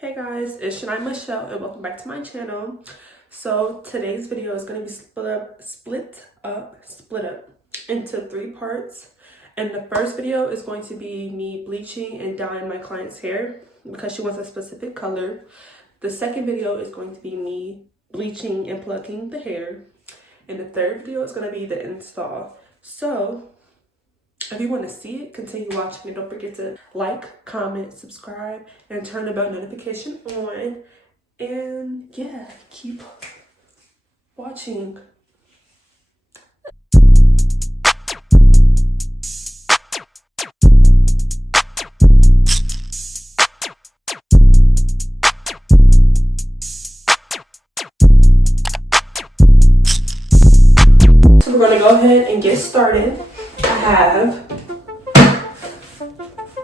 Hey guys, it's Shania Michelle and welcome back to my channel. So today's video is going to be split up into 3 parts. And the first video is going to be me bleaching and dyeing my client's hair because she wants a specific color. The second video is going to be me bleaching and plucking the hair. And the third video is going to be the install. So if you want to see it, continue watching and don't forget to like, comment, subscribe, and turn the bell notification on. And yeah, keep watching. So we're going to go ahead and get started. I have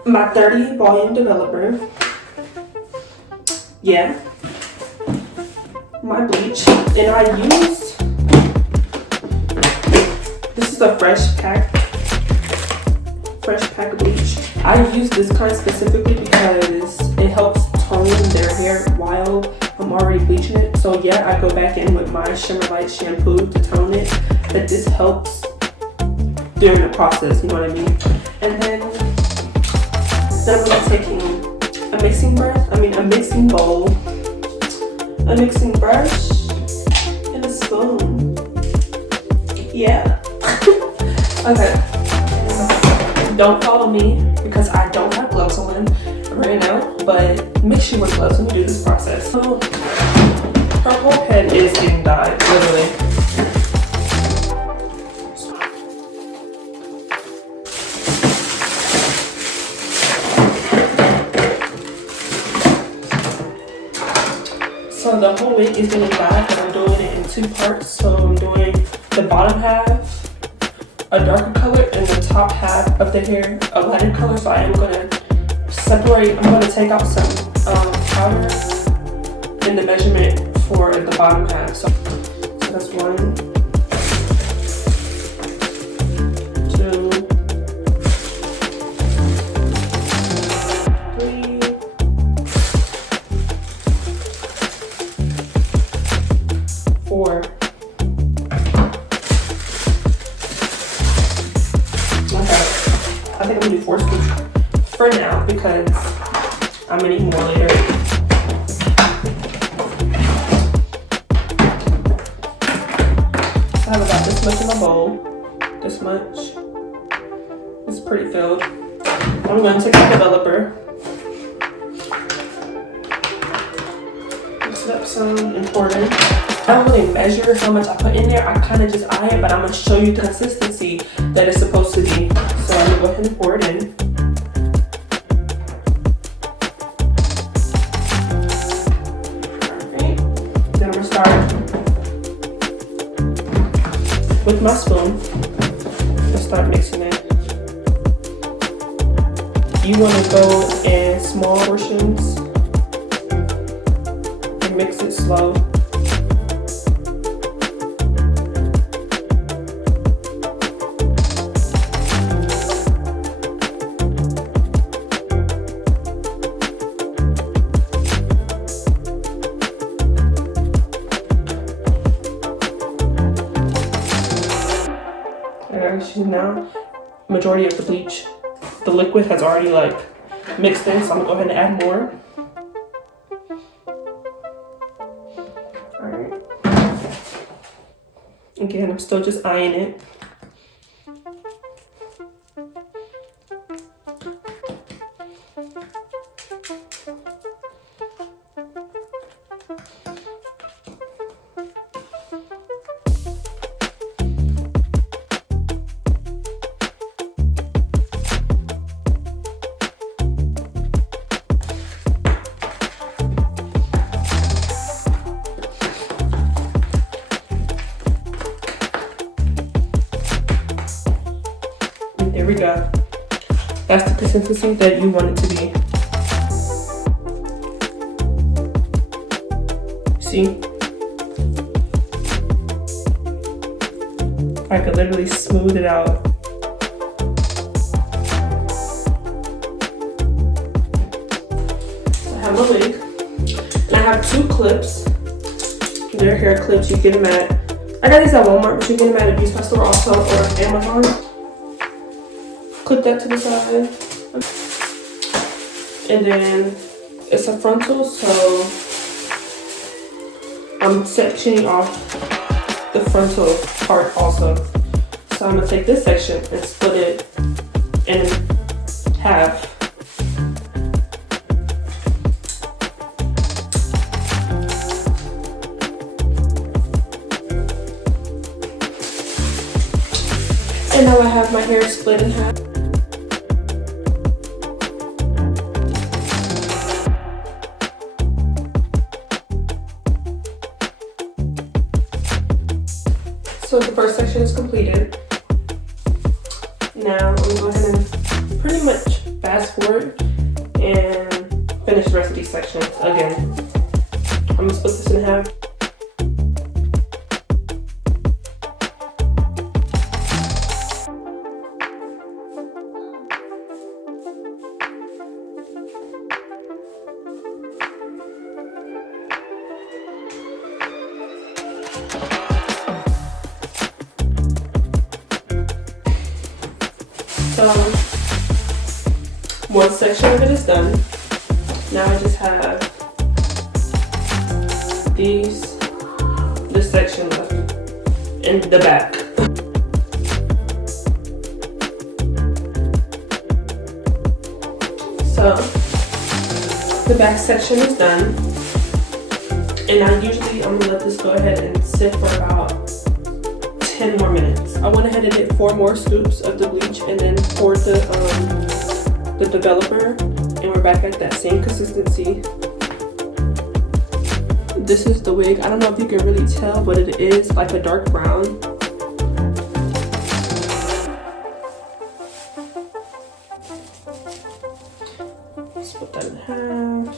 my 30 volume developer, my bleach, and I used, this is a fresh pack of bleach. I use this kind specifically because it helps tone their hair while I'm already bleaching it. So yeah, I go back in with my Shimmer Light shampoo to tone it, but this helps during the process, you know what I mean? And then I'm going to be taking a mixing bowl, a mixing brush, and a spoon. Yeah. Okay. Don't follow me because I don't have gloves on right now, but make sure with gloves when you do this process. So her whole head is getting dyed, literally. So the whole wig is getting dyed, but I'm doing it in 2 parts. So I'm doing the bottom half a darker color and the top half of the hair a lighter color. So I am going to separate, I'm going to take out some powder in the measurement for the bottom half. So that's 1, 2, 3, 4. Okay, I think I'm gonna do 4 scoops for now because I'm gonna need more later. So I have about this much in my bowl. This much. It's pretty filled. I'm gonna take my developer. Mix it up some important. I don't really measure how much I put in there. I kind of just eye it, but I'm going to show you the consistency that it's supposed to be. So I'm going to go ahead and pour it in. Alright. Then I'm going to start with my spoon. Let's start mixing it. You want to go in small portions and mix it slow. Now, majority of the bleach, the liquid has already mixed in, so I'm gonna go ahead and add more. Alright. Again, I'm still just eyeing it. There we go. That's the consistency that you want it to be. See? I could literally smooth it out. I have my wig. have 2 clips. They're hair clips. You get them at, I got these at Walmart, but you get them at a beauty store also, or Amazon. Clip that to the side. And then it's a frontal, so I'm sectioning off the frontal part also. So I'm gonna take this section and split it in half. And now I have my hair split in half. So the first section is completed. Now I'm gonna go ahead and pretty much fast forward and finish the rest of these sections again. I'm gonna split this in half. So one section of it is done. Now I just have this section left in the back. So the back section is done. And now usually I'm gonna let this go ahead and sit for about 10 more minutes. I went ahead and did 4 more scoops of the bleach and then poured the developer, and we're back at that same consistency. This is the wig. I don't know if you can really tell, but it is like a dark brown. Split that in half.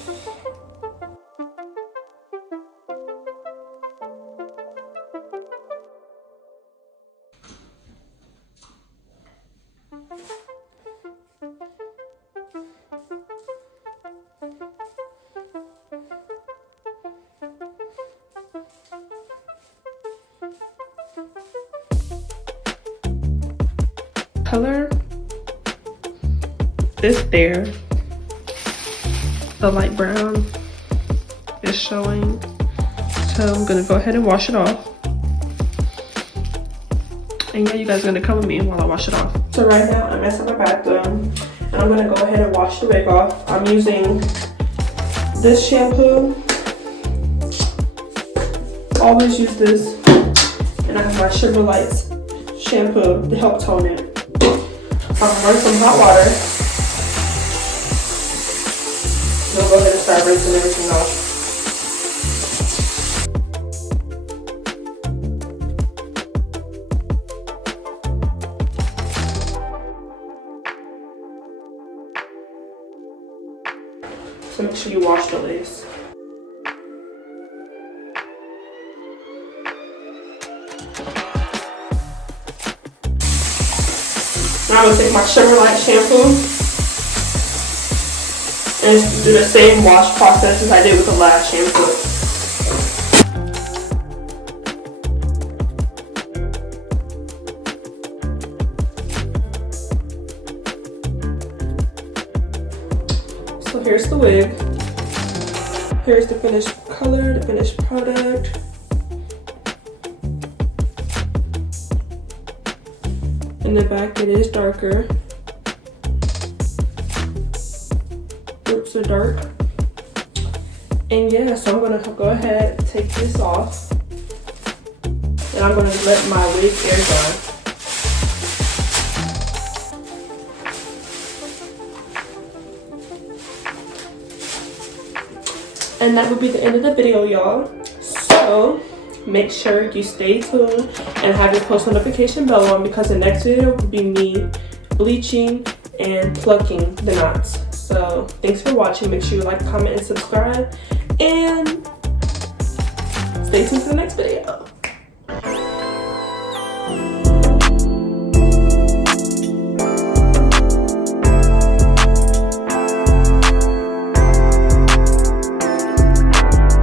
Color is there. The light brown is showing. So I'm gonna go ahead and wash it off. And yeah, you guys are gonna come with me while I wash it off. So right now I'm at my bathroom and I'm gonna go ahead and wash the wig off. I'm using this shampoo. Always use this. And I have my Sugar Lights shampoo to help tone it. I'm gonna run some hot water. Then go ahead and start rinsing everything off. So make sure you wash the lace. Now I'm gonna take my Sugar Light shampoo and do the same wash process as I did with the last shampoo. So here's the wig. Here's the finished color, the finished product. In the back it is darker. Oops, so dark. And yeah, so I'm gonna go ahead and take this off. And I'm gonna let my wig air dry. And that would be the end of the video, y'all. So make sure you stay tuned and have your post notification bell on, because the next video will be me bleaching and plucking the knots. So thanks for watching. Make sure you like, comment, and subscribe. And stay tuned for the next video.